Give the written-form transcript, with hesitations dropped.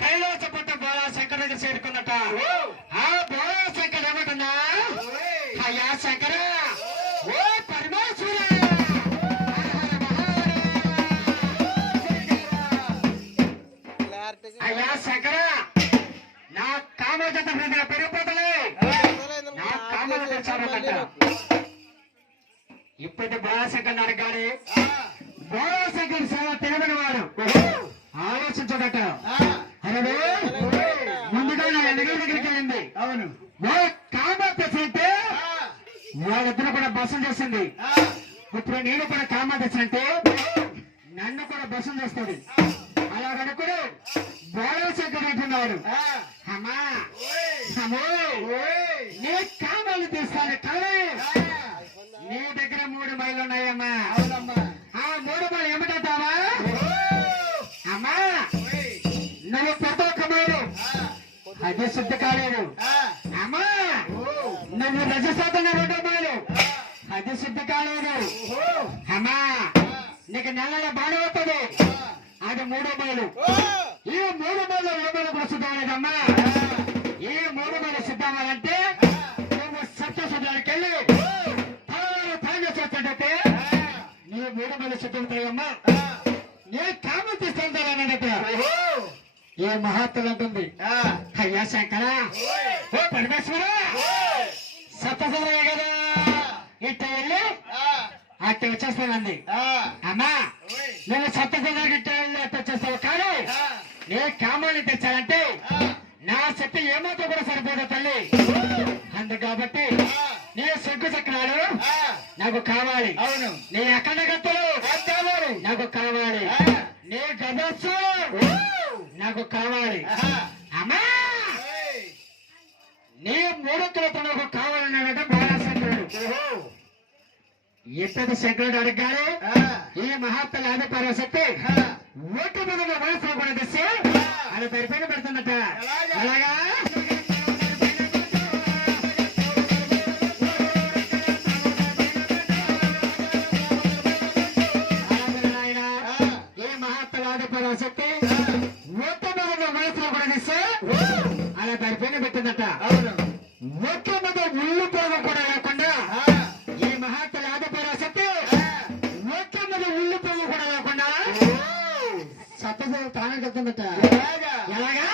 కైలాసపట్ట బోళా శంకర్ దగ్గర చేరుకున్నట. ఆ బోళా శంకర్ ఏమంటున్నా, అయ్యా శంకర, ఓ పరమేశ్వర, అయ్యా శంకర, నా కామజత హృదయ పెరిగిపోతలే, నా కామలు తెచ్చారన్నట. ఇప్పుడు బోళాశంకర్ అడగాలి. బోళాశంకర్ చాలా తెలివైన వాడు, ఆలోచించడట. అరే ముందుగా నా ఎనగల దగ్గరికి వెళ్ళింది. అవును, కామా తెచ్చినట్టే వాళ్ళిద్దరు కూడా బస్సులు చేసింది. ఇప్పుడు నేను కూడా కామా తెచ్చినట్టే నన్ను కూడా బస్సులు చేస్తుంది. అలా అనుకుని బోళాశంకర్ అంటున్నాడు, అమ్మా అమ్మో నీ కామాలు తీస్తాను కానీ నీ దగ్గర 3 మైళ్ళు ఉన్నాయమ్మా. ఆ 3 మైళ్ళు ఏమిటంటావా అమ్మా, నువ్వు ప్రతి ఒక్క మైలు అది శుద్ధి కాలేదు. అమ్మా నువ్వు రజశాతంగా 2 మైలు అది శుద్ధి కాలేదు. అమ్మా నీకు నెలలో బాగా అవుతుంది, అది 3 మైలు. ఈ 3 మైలు ఏమైనా కూడా శుద్ధం లేదమ్మా. ఈ 3 మైలు సిద్ధమాలంటే నువ్వు సప్తశుద్ధానికి వెళ్ళి తాగేసొచ్చాడంటే నీ 3 మైలు సిద్ధమవుతాయమ్మా. నీ కామం తీసుకెళ్తానన్నట. ఏ మహాత్ములు అంటుంది, అయ్యా శంకర, ఓ పరమేశ్వర, సప్తశుద్ధమే కదా, ఇట్ట వెళ్ళి అట్ట వచ్చేస్తానంది. అమ్మా నువ్వు సప్తశుద్ధానికి ఇట్ట వెళ్ళి అట్ట వచ్చేస్తావు కానీ నీ కామాన్ని తెచ్చాలంటే నా శక్తి ఏమాత్రం కూడా సరిపోదు తల్లి. అందు కాబట్టి నీ శంకు చక్రాలు నాకు కావాలి. అవును, నీ అఖండ గతులు నాకు కావాలి, నీ గదస్సు నాకు కావాలి. అమ్మా నీ 3 తులతో నాకు కావాలన్నాడట బోళాశంకరుడు. ఎప్పటి శంకరుడు అడగాలి. ఈ మహాత్ముల ఆదిపరాశక్తి ఓటు మీద వయసులో కూడా తెచ్చి అది పరిపైన పెడుతుందట. అలాగా ఏ మహాత్ముల ఆదిపరాశక్తి ఓటు మీద వయసులో కూడా తెచ్చి అలా పరిపైన పెట్టిందట. ఓటు మీద ఉల్లు పోగ కూడా లేకుండా ఈ మహాత్ముల ఆదిపరాశక్తి ఓటు మీద ఉల్లు పోగ కూడా లేకుండా సత్యదేవ తానే చెప్తుందట. ఎలాగా